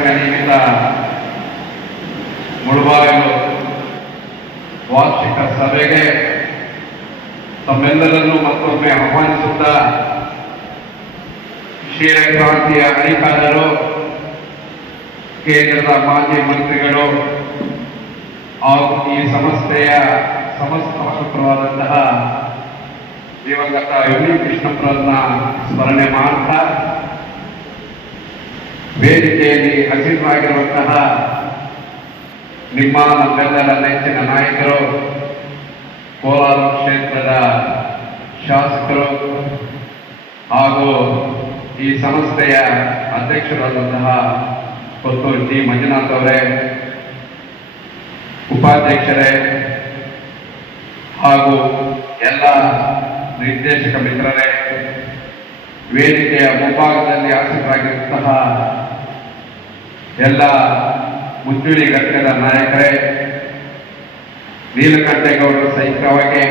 ಸಂಘ ನಿಯಮಿತ ಮುಳಬಾಗಿಲು ವಾರ್ಷಿಕ ಸಭೆಗೆ ತಮ್ಮೆಲ್ಲರನ್ನು ಮತ್ತೊಮ್ಮೆ ಆಹ್ವಾನಿಸುತ್ತಾ ಕ್ಷೀರ ಕ್ರಾಂತಿಯ ಹರಿಕಾರರು, ಕೇಂದ್ರದ ಮಾಜಿ ಮಂತ್ರಿಗಳು ಹಾಗೂ ಈ ಸಂಸ್ಥೆಯ ಸಮಸ್ತ ವಶಪರವಾದಂತಹ ದಿವಂಗತ ಯುವಿ ಕೃಷ್ಣಪ್ಪರನ್ನ ಸ್ಮರಣೆ ಮಾಡ್ತಾ ವೇದಿಕೆಯಲ್ಲಿ ಹಸಿರಾಗಿರುವಂತಹ ನಿಮ್ಮ ನಮ್ಮೆಲ್ಲರ ನೆಚ್ಚಿನ ನಾಯಕರು, ಕೋಲಾರ ಕ್ಷೇತ್ರದ ಶಾಸಕರು ಹಾಗೂ ಈ ಸಂಸ್ಥೆಯ ಅಧ್ಯಕ್ಷರಾದಂತಹ ಕೊತ್ತೂರು ಜಿ ಮಂಜುನಾಥ್ ಅವರೇ, ಉಪಾಧ್ಯಕ್ಷರೇ ಹಾಗೂ ಎಲ್ಲ ನಿರ್ದೇಶಕ ಮಿತ್ರರೇ, ವೇದಿಕೆಯ ಮುಂಭಾಗದಲ್ಲಿ ಆಸಕ್ತರಾಗಿರುವಂತಹ ಎಲ್ಲ ಮುಂಚೂಣಿ ಘಟಕದ ನಾಯಕರೇ, ನೀಲಕಂಠೇಗೌಡರು ಸಹಿತವಾಗಿ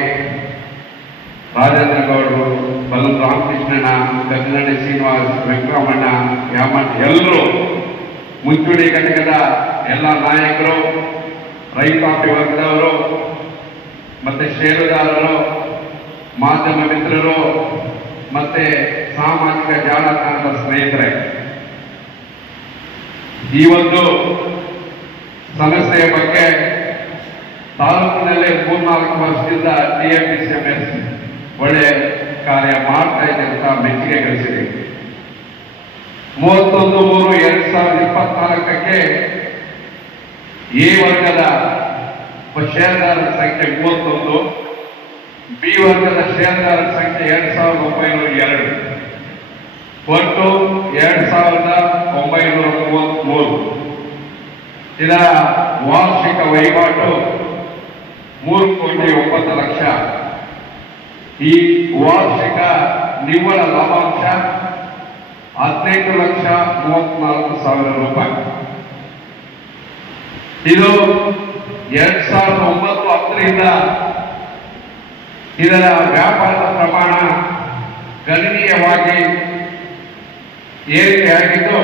ರಾಜೇಂದ್ರ ಗೌಡರು, ಬಲ್ಲಂ ರಾಮಕೃಷ್ಣಣ್ಣ, ಕನ್ನಡಿ ಶ್ರೀನಿವಾಸ್, ವೆಂಕಟರಮಣ್ಣ, ಯಾಮಣ್ಣ, ಎಲ್ಲರೂ ಮುಂಚೂಣಿ ಘಟಕದ ಎಲ್ಲ ನಾಯಕರು, ರೈತಾಪಿ ವರ್ಗದವರು, ಮತ್ತೆ ಷೇರುದಾರರು, ಮಾಧ್ಯಮ ಮಿತ್ರರು, ಮತ್ತೆ ಸಾಮಾಜಿಕ ಜಾಲತಾಣದ ಸ್ನೇಹಿತರೆ, ಈ ಒಂದು ಸಮಸ್ಯೆಯ ಬಗ್ಗೆ ತಾಲೂಕಿನಲ್ಲೇ 3-4 ವರ್ಷದಿಂದ TMPCMS ಒಳ್ಳೆ ಕಾರ್ಯ ಮಾಡ್ತಾ ಇದೆ ಅಂತ ಮೆಚ್ಚುಗೆ ಗಳಿಸಿದೆ. 31/3/2024 ಎ ವರ್ಗದ ಷೇರುದಾರರ ಸಂಖ್ಯೆ 31, ಬಿ ವರ್ಗದ ಷೇರುದಾರರ ಸಂಖ್ಯೆ 2902, ಒಟ್ಟು 2933. ಇದರ ವಾರ್ಷಿಕ ವಹಿವಾಟು 3,09,00,000. ಈ ವಾರ್ಷಿಕ ನಿವ್ವಳ ಲಾಭಾಂಶ 18,34,000 ರೂಪಾಯಿ. ಇದು 2009-10ರಿಂದ ಇದರ ವ್ಯಾಪಾರದ ಪ್ರಮಾಣ ಗಣನೀಯವಾಗಿ ಏರಿಕೆಯಾಗಿದ್ದು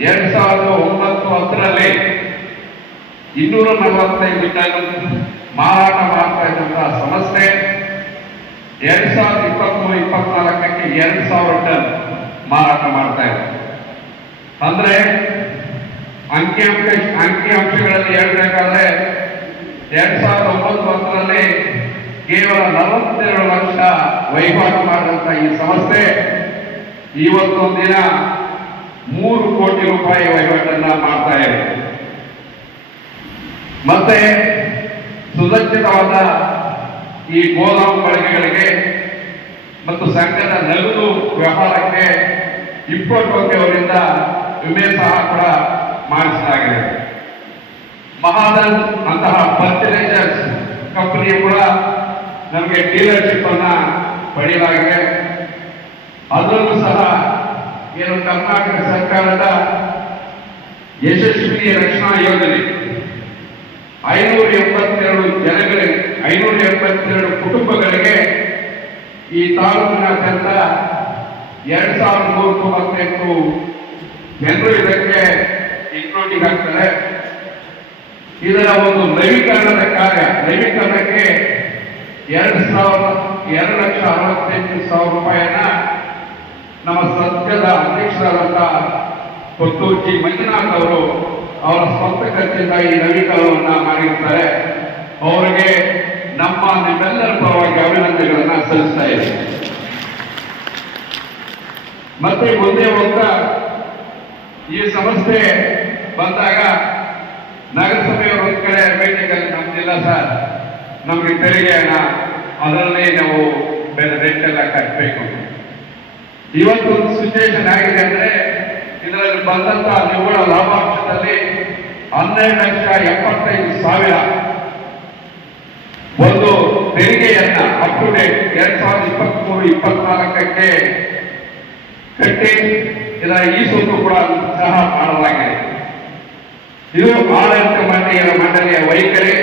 2009-10ರಲ್ಲಿ 245 ಟನ್ ಮಾರಾಟ ಮಾಡ್ತಾ ಇದ್ದಂತಹ ಸಂಸ್ಥೆ 2023-24ಕ್ಕೆ 2,000 ಟನ್ ಮಾರಾಟ ಮಾಡ್ತಾ ಇದೆ. ಅಂದ್ರೆ ಅಂಕಿಅಂಶಗಳಲ್ಲಿ ಹೇಳ್ಬೇಕಾದ್ರೆ 2009-10ರಲ್ಲಿ ಕೇವಲ 42 ಲಕ್ಷ ವಹಿವಾಟು ಮಾಡಿದಂತಹ ಈ ಸಂಸ್ಥೆ ಇವತ್ತೊಂದು ದಿನ 3 ಕೋಟಿ ರೂಪಾಯಿ ವಹಿವಾಟನ್ನ ಮಾಡ್ತಾ ಇದೆ. ಮತ್ತೆ ಸುಸಜ್ಜಿತವಾದ ಈ ಗೋದಾಮು ಬಳಕೆಗಳಿಗೆ ಮತ್ತು ಸಂಘದ ನಗದು ವ್ಯವಹಾರಕ್ಕೆ ಇಪ್ಪತ್ತು ಅವರಿಂದ ವಿಮೆ ಸಹ ಕೂಡ ಮಾಡಿಸಲಾಗಿದೆ. ಮಹಾದನ್ ಅಂತಹ ಫರ್ಟಿಲೈಸರ್ಸ್ ಕಂಪನಿ ಕೂಡ ನಮಗೆ ಡೀಲರ್ಶಿಪ್ ಅನ್ನ ಪಡೆಯಲಾಗಿದೆ. ಅದರಲ್ಲೂ ಸಹ ಏನು ಕರ್ನಾಟಕ ಸರ್ಕಾರದ ಯಶಸ್ವಿ ರಕ್ಷಣಾ ಯೋಜನೆ 582 ಕುಟುಂಬಗಳಿಗೆ ಈ ತಾಲೂಕಿನಾದ್ಯಂತ 2,198 ಜನರು ಇದಕ್ಕೆ ಇನ್ಕ್ಲೂಡಿಂಗ್ ಆಗ್ತಾರೆ. ಇದರ ಒಂದು ನವೀಕರಣದ ಕಾರ್ಯ, ನವೀಕರಣಕ್ಕೆ 2,68,000 ರೂಪಾಯಿಯನ್ನ ನಮ್ಮ ಸದ್ಯದ ಅಧ್ಯಕ್ಷರಾದಂತಹ ಕೊತ್ತೂರು ಜಿ ಮಂಜುನಾಥ್ ಅವರು ಅವರ ಸ್ವಂತ ಖರ್ಚಿಂದ ಈ ನವೀಕರಣವನ್ನ ಮಾಡಿರ್ತಾರೆ. ಅವರಿಗೆ ನಿಮ್ಮೆಲ್ಲರ ಪರವಾಗಿ ಅಭಿನಂದನೆಗಳನ್ನ ಸಲ್ಲಿಸ್ತಾ ಇದೆ. ಮತ್ತೆ ಮುಂದೆ ಹೋಗ್ತಾ ಈ ಸಂಸ್ಥೆ ಬಂದಾಗ ನಗರಸಭೆಯವರು ಒಂದ್ ಕಡೆ ಮೀಟಿಂಗಲ್ಲಿ ನಮ್ದಿಲ್ಲ ಸರ್, ನಮ್ಗೆ ತೆರಿಗೆ ಹಣ ಅದರಲ್ಲಿ ನಾವು ಬೇರೆ ರೇಟ್ ಎಲ್ಲ ಕಟ್ಟಬೇಕು. ಇವತ್ತು ಒಂದು ಸಿಚುವೇಶನ್ ಆಗಿದೆ ಅಂದ್ರೆ ಇದರಲ್ಲಿ ಬಂದಂತ ನಿವ್ವಳ ಲಾಭಾಂಶದಲ್ಲಿ 12,75,000 ಒಂದು ತೆರಿಗೆಯನ್ನ ಅಪ್ ಟು ಡೇಟ್ 2023-24ಕ್ಕೆ ಕಟ್ಟಿ ಇದರ ಈ ಸೊತ್ತು ಕೂಡ ಸಹ ಮಾಡಲಾಗಿದೆ. ಇದು ಆಡಳಿತ ಮಂಡಳಿಯ ವೈಖರಿ.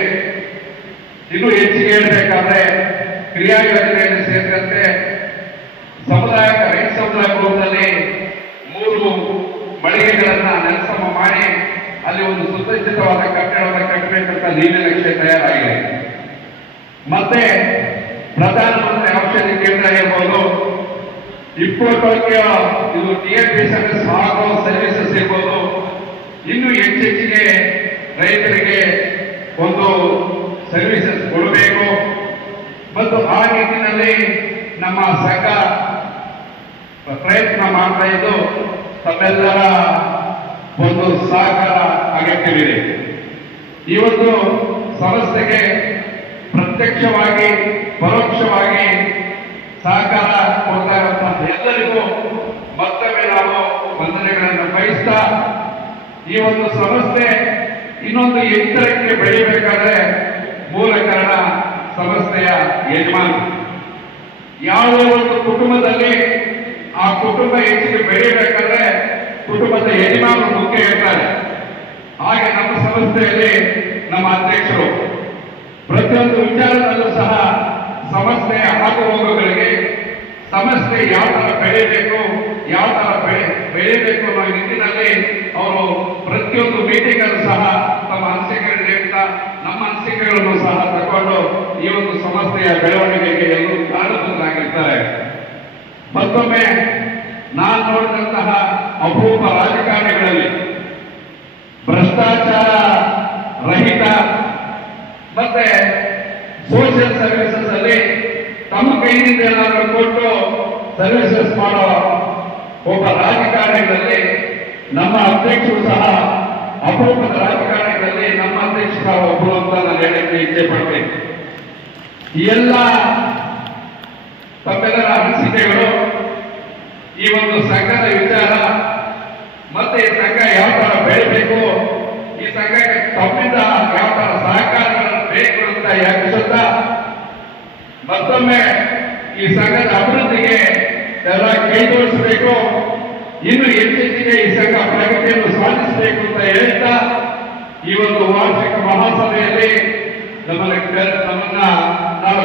ಇನ್ನು ಹೆಚ್ಚಿಗೆ ಹೇಳಬೇಕಾದ್ರೆ ಕ್ರಿಯಾ ಯೋಜನೆಯಲ್ಲಿ ಸೇರಿದಂತೆ ರೈತ ಸಮುದಾಯ ಗೃಹದಲ್ಲಿ 3 ಮಳಿಗೆಗಳನ್ನ ನೆಲಸಮ ಮಾಡಿ ಅಲ್ಲಿ ಒಂದು ಸುಸಜ್ಜಿತವಾದ ಕಟ್ಟಡವನ್ನು ಕಟ್ಟಬೇಕಂತ ನೀಲನಕ್ಷೆ ತಯಾರಾಗಿದೆ. ಮತ್ತೆ ಪ್ರಧಾನಮಂತ್ರಿ ಔಷಧಿ ಕೇಂದ್ರ ಇರ್ಬೋದು, ಇಪ್ಪೋಟೋಕ್ಯ ಇದು TFSMS ಆಗೋ ಸರ್ವಿಸಸ್ ಇರ್ಬೋದು, ಇನ್ನು ಹೆಚ್ಚೆಚ್ಚಿಗೆ ರೈತರಿಗೆ ಒಂದು ಸರ್ವಿಸಸ್ ಕೊಡಬೇಕು. ಮತ್ತು ಆ ನಿಟ್ಟಿನಲ್ಲಿ ನಮ್ಮ ಸಂಘ ಪ್ರಯತ್ನ ಮಾಡ್ತಾ ಇದ್ದು ತಮ್ಮೆಲ್ಲರ ಒಂದು ಸಹಕಾರ ಅಗತ್ಯವಿದೆ. ಈ ಒಂದು ಸಂಸ್ಥೆಗೆ ಪ್ರತ್ಯಕ್ಷವಾಗಿ ಪರೋಕ್ಷವಾಗಿ ಸಹಕಾರ ಕೊಡ್ತಾ ಇರುವಂತಹ ಎಲ್ಲರಿಗೂ ಮತ್ತೊಮ್ಮೆ ನಾವು ವಂದನೆಗಳನ್ನು ಬಯಸ್ತಾ, ಈ ಒಂದು ಸಂಸ್ಥೆ ಇನ್ನೊಂದು ಎತ್ತರಕ್ಕೆ ಬೆಳೆಯಬೇಕಾದ್ರೆ ಮೂಲ ಕಾರಣ ಸಂಸ್ಥೆಯ ಯಜಮಾನ. ಯಾವುದೇ ಒಂದು ಕುಟುಂಬದಲ್ಲಿ ಆ ಕುಟುಂಬ ಹೆಚ್ಚಿಗೆ ಬೆಳೆಯಬೇಕಾದ್ರೆ ಕುಟುಂಬದ ಯಜಮಾನರು ಮುಖ್ಯ ಇರ್ತಾರೆ. ಹಾಗೆ ನಮ್ಮ ಸಂಸ್ಥೆಯಲ್ಲಿ ನಮ್ಮ ಅಧ್ಯಕ್ಷರು ಪ್ರತಿಯೊಂದು ವಿಚಾರದಲ್ಲೂ ಸಹ ಸಂಸ್ಥೆಯ ಆಗುಹೋಗುಗಳಿಗೆ ಸಂಸ್ಥೆ ಯಾವ ತರ ಬೆಳೆಯಬೇಕು, ಯಾವ ತರ ಬೆಳೆಯಬೇಕು ಅನ್ನೋ ನಿಟ್ಟಿನಲ್ಲಿ ಅವರು ಪ್ರತಿಯೊಂದು ಮೀಟಿಂಗ್ ಅಲ್ಲೂ ಸಹ ತಮ್ಮ ಅನಿಸಿಕೆಗಳನ್ನು ಹೇಳ್ತಾ ನಮ್ಮ ಅನಿಸಿಕೆಗಳನ್ನು ಸಹ ತಗೊಂಡು ಈ ಒಂದು ಸಂಸ್ಥೆಯ ಬೆಳವಣಿಗೆಗೆ ಎಲ್ಲರೂ ಕಾರಣರಾಗಿರ್ತಾರೆ. ಮತ್ತೊಮ್ಮೆ ನಾನು ನೋಡಿದಂತಹ ಅಪರೂಪ ರಾಜಕಾರಣಿಗಳಲ್ಲಿ ಭ್ರಷ್ಟಾಚಾರ ರಹಿತ ಮತ್ತೆ ಸೋಷಿಯಲ್ ಸರ್ವಿಸಸ್ ಅಲ್ಲಿ ತಮ್ಮ ಕೈಯಿಂದ ಏನಾದರೂ ಕೊಟ್ಟು ಸರ್ವಿಸಸ್ ಮಾಡೋ ಒಬ್ಬ ರಾಜಕಾರಣಿಗಳಲ್ಲಿ ನಮ್ಮ ಅಧ್ಯಕ್ಷರು ಸಹ ಅಪರೂಪದ ರಾಜಕಾರಣಿಗಳಲ್ಲಿ ನಮ್ಮ ಅಧ್ಯಕ್ಷ ಸಹ ಒಬ್ಬರು ಅಂತ ನಾನು ಹೇಳಕ್ಕೆ ಇಚ್ಛೆ ಪಡ್ತೇನೆ. ಈ ಎಲ್ಲ ತಮ್ಮೆಲ್ಲರ ಅನಿಸಿಕೆಗಳು, ಈ ಒಂದು ಸಂಘದ ವಿಚಾರ ಮತ್ತೆ ಈ ಸಂಘ ಯಾವ ತರ ಬೆಳಿಬೇಕು, ಈ ಸಂಘಕ್ಕೆ ತಮ್ಮಿಂದ ಯಾವ ತರ ಸಹಕಾರಗಳನ್ನು ಬೇಕು ಅಂತ ಯಾಕಿಸುತ್ತಾ ಮತ್ತೊಮ್ಮೆ ಈ ಸಂಘದ ಅಭಿವೃದ್ಧಿಗೆ ಎಲ್ಲ ಕೈ ಜೋಡಿಸಬೇಕು, ಇನ್ನು ಹೆಚ್ಚೆಚ್ಚಿಗೆ ಈ ಸಂಘ ಪ್ರಗತಿಯನ್ನು ಸಾಧಿಸಬೇಕು ಅಂತ ಹೇಳ್ತಾ ಈ ಒಂದು ವಾರ್ಷಿಕ ಮಹಾಸಭೆಯಲ್ಲಿ ನಮ್ಮನ್ನ ನಾವು